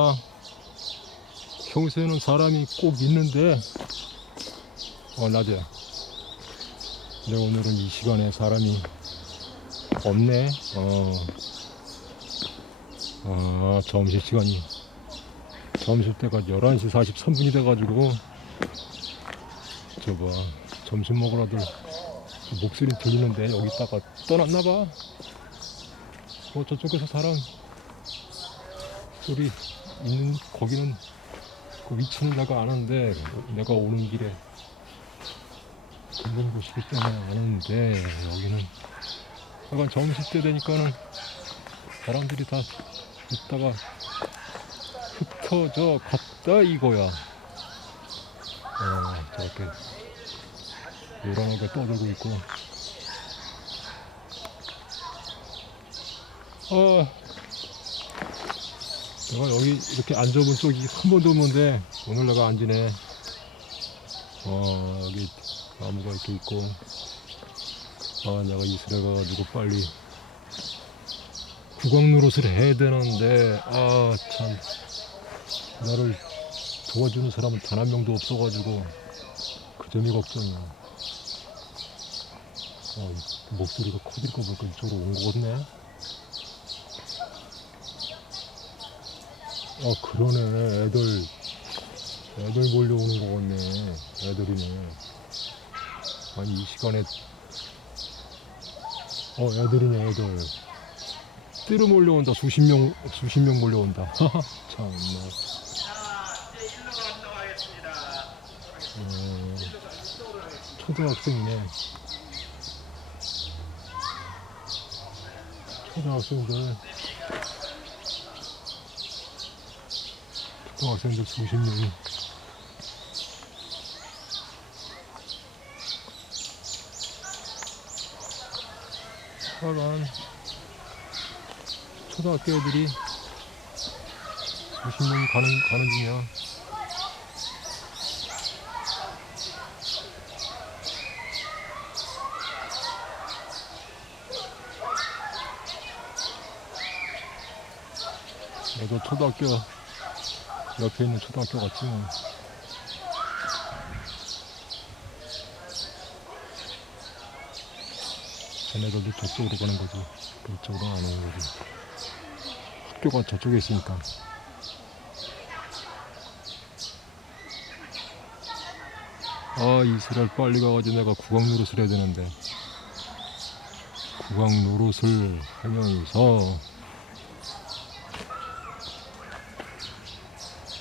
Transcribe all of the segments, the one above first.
아, 평소에는 사람이 꼭 있는데, 어, 낮에. 근데 오늘은 이 시간에 사람이 없네. 어, 아, 점심시간이, 점심때가 11시 43분이 돼가지고, 저봐, 점심 먹으러들 목소리 들리는데 여기다가 떠났나봐. 어, 저쪽에서 사람 소리 있는 거기는 그 위치는 내가 아는데 내가 오는 길에 있는 곳이기 때문에 아는데 여기는 약간 점심때 되니까는 사람들이 다 있다가 흩어져 갔다 이거야. 어 저렇게 요란하게 떠들고 있고. 어 내가 여기 이렇게 앉아본 적이 한 번도 없는데 오늘 내가 앉으네. 어 여기 나무가 이렇게 있고. 아 내가 이슬에 가가지고 빨리 구강 노릇을 해야 되는데. 아 참. 나를 도와주는 사람은 단 한 명도 없어가지고 그 점이 걱정이야. 아, 이 목소리가 커질 거 보니까 이쪽으로 온거 같네 아 그러네. 애들 애들 몰려오는 거 같네 애들이네. 아니 이 시간에 어 애들이네 애들. 뜨르 몰려온다. 수십 명 수십 명 몰려온다. 참나. 어, 초등학생이네. 초등학생들 초등학생들 수십 명이 하여간 초등학교 애들이 수십 명이 가는 가는 중이야. 너도 초등학교 옆에 있는 초등학교 같지 뭐. 쟤네들도 저쪽으로 가는 거지. 그쪽으로 안 오는 거지. 학교가 저쪽에 있으니까. 아, 이스라엘 빨리 가가지고 내가 구강 노릇을 해야 되는데. 구강 노릇을 하면서,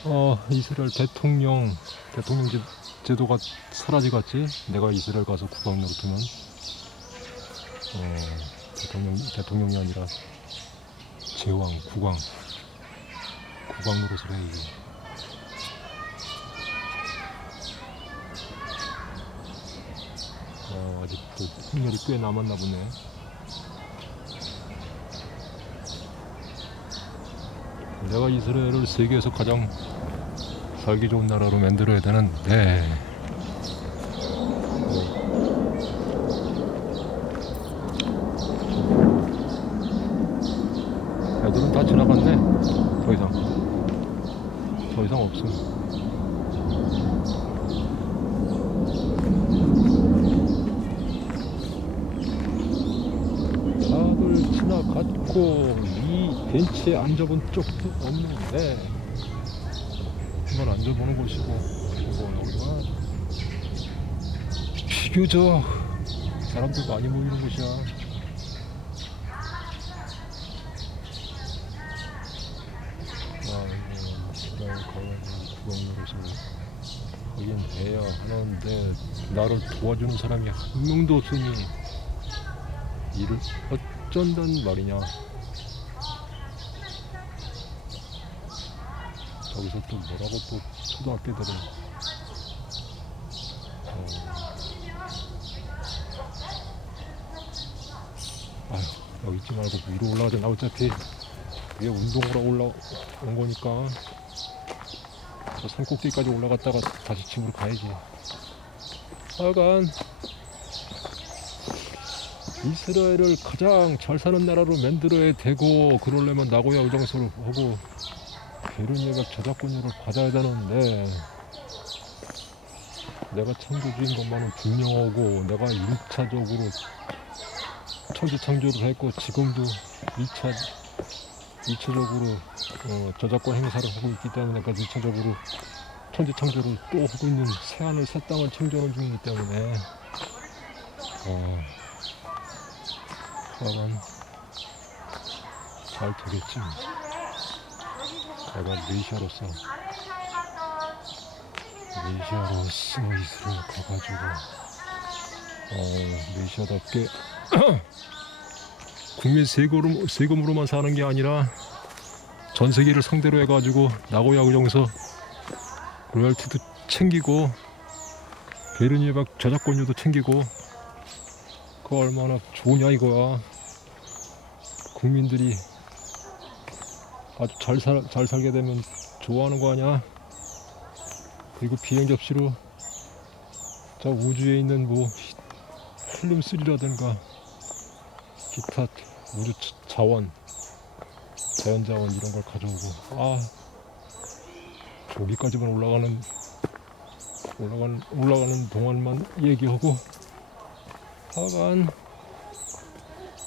어, 이스라엘 대통령, 대통령 제, 제도가 사라지겠지? 내가 이스라엘 가서 구강 노릇하면. 어, 대통령, 대통령이 아니라 제왕, 국왕. 국왕 노릇을 해야지. 어, 아직도 흥렬이 꽤 남았나 보네. 내가 이스라엘을 세계에서 가장 살기 좋은 나라로 만들어야 되는데, 애들은 다 지나갔네. 더 이상. 더 이상 없어. 다들 지나갔고, 이 벤치에 앉아본 적도 없는데, 한번 앉아보는 곳이고, 뭐, 여기가 비교적 사람들 많이 모이는 곳이야. 노릇을 하긴 해야 하는데 나를 도와주는 사람이 한 명도 없으니 일을 어쩐단 말이냐 저기서 또 뭐라고 또 초등학교 애들은 어, 아휴 여기 있지 말고 위로 올라가자 나 어차피 위에 운동하러 올라온 거니까 저 산꼭대기까지 올라갔다가 다시 집으로 가야지. 하여간 이스라엘을 가장 잘 사는 나라로 만들어야 되고 그러려면 나고야 의정서를 하고 배륜예백 저작권료를 받아야 되는데 내가 창조주인 것만은 분명하고 내가 1차적으로 천지 창조를 했고 지금도 2차 2차적으로 어, 저작권 행사를 하고 있기 때문에 그러니까 2차적으로 천지 창조를 또 하고 있는 새하늘 새 땅을 창조하는 중이기 때문에. 어, 하여간 잘 되겠지 내가 메시아로서 메시아로서 이스라엘 가가지고 어, 메시아답게 국민 세금, 세금으로만 사는 게 아니라 전 세계를 상대로 해가지고 나고야 의정에서 로열티도 챙기고 베르니에박 저작권료도 챙기고 그거 얼마나 좋으냐 이거야. 국민들이 아주 잘, 살, 잘 살게 되면 좋아하는 거 아니야 그리고 비행 접시로 저 우주에 있는 뭐 헬륨 3라든가 기타 우주 자- 자원 자연 자원 이런 걸 가져오고 아 저기까지만 올라가는 올라가는 올라가는 동안만 얘기하고 하간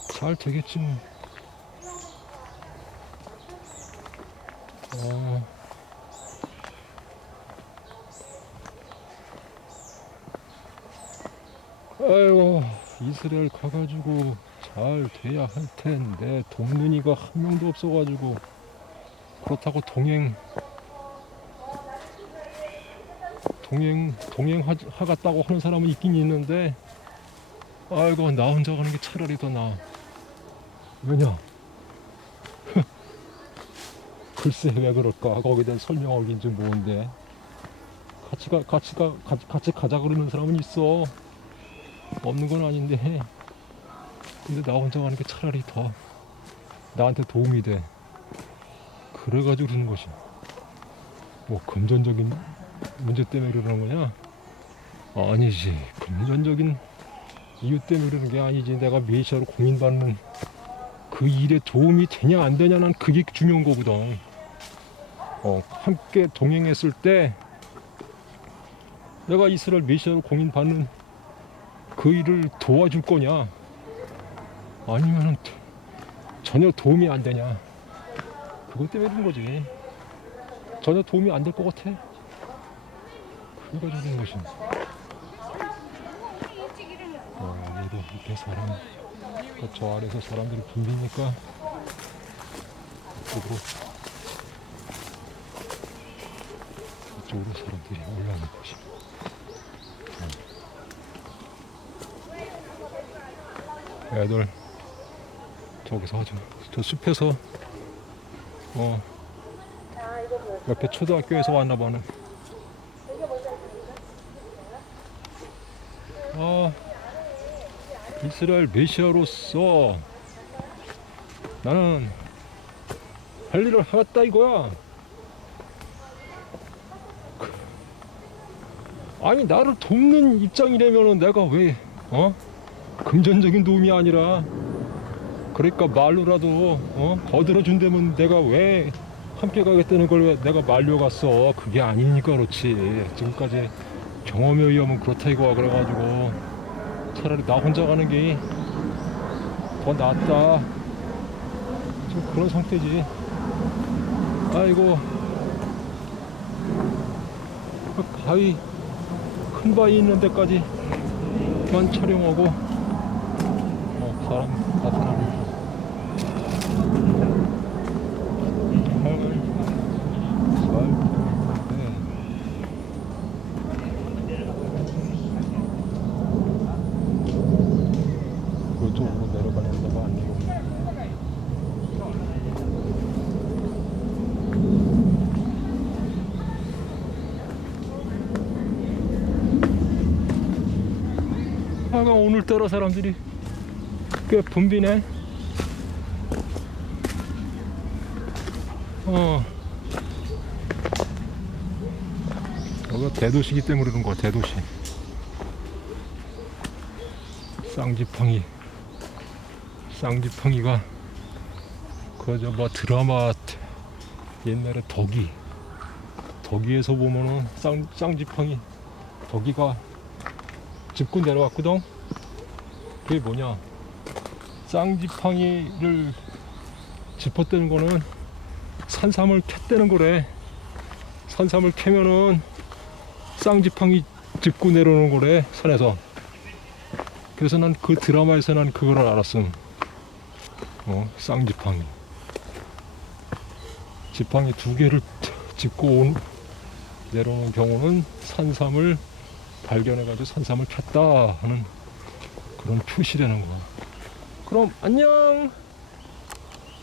잘 되겠지 뭐. 어. 아이고 이스라엘 가가지고 잘 돼야 할 텐데 돕는이가 한 명도 없어가지고 그렇다고 동행 동행 동행하겠다고 하는 사람은 있긴 있는데 아이고 나 혼자 가는 게 차라리 더 나아 왜냐 글쎄 왜 그럴까? 거기에 대한 설명하기는 좀 뭔데. 같이 가 같이 가 같이, 가자 그러는 사람은 있어. 없는 건 아닌데. 근데 나 혼자 가는 게 차라리 더 나한테 도움이 돼. 그래가지고 그러는 것이 뭐 금전적인 문제 때문에 그러는 거냐? 아니지. 금전적인 이유 때문에 그러는 게 아니지. 내가 메시아로 공인받는 그 일에 도움이 되냐 안 되냐 난 그게 중요한 거거든 어, 함께 동행했을 때 내가 이스라엘 메시아로 공인받는 그 일을 도와줄 거냐? 아니면 전혀 도움이 안 되냐? 그것 때문에 그런 거지. 전혀 도움이 안 될 것 같아. 그거 가지고 그런 것이 어, 여기도 이렇게 사람 그저 아래서 사람들이 붐비니까 이쪽으로 이쪽으로 사람들이 올라오는 것이 애들 저기서 하죠. 저 숲에서 어 옆에 초등학교에서 왔나 봐는. 아 이스라엘 메시아로서 나는 할 일을 하겠다 이거야. 아니 나를 돕는 입장이라면은 내가 왜 어? 금전적인 도움이 아니라 그러니까 말로라도 어? 거들어 준다면 내가 왜 함께 가겠다는 걸 왜 내가 말려 갔어? 그게 아니니까 그렇지. 지금까지 경험에 의하면 그렇다 이거야. 그래가지고 차라리 나 혼자 가는 게 더 낫다. 지금 그런 상태지. 아이고. 그 바위 큰 바위 있는 데까지만 촬영하고 어, 사람 나타나는 중. 잘 되는데 그쪽으로 내려가는 데가 아니고 아가 오늘따라 사람들이 꽤 붐비네. 어. 여기가 대도시기 때문에 그런 거야 대도시. 쌍지팡이. 쌍지팡이가 그저 뭐 드라마 옛날에 덕이. 덕이에서 보면은 쌍, 쌍지팡이. 덕이가 짚고 내려왔거든 그게 뭐냐? 쌍지팡이를 짚었다는 거는 산삼을 캤다는 거래. 산삼을 캐면은 쌍지팡이 짚고 내려오는 거래 산에서. 그래서 난 그 드라마에서 난 그걸 알았음. 어 쌍지팡이. 지팡이 두 개를 짚고 온, 내려오는 경우는 산삼을 발견해가지고 산삼을 켰다 하는 그런 표시라는 거야. 그럼 안녕.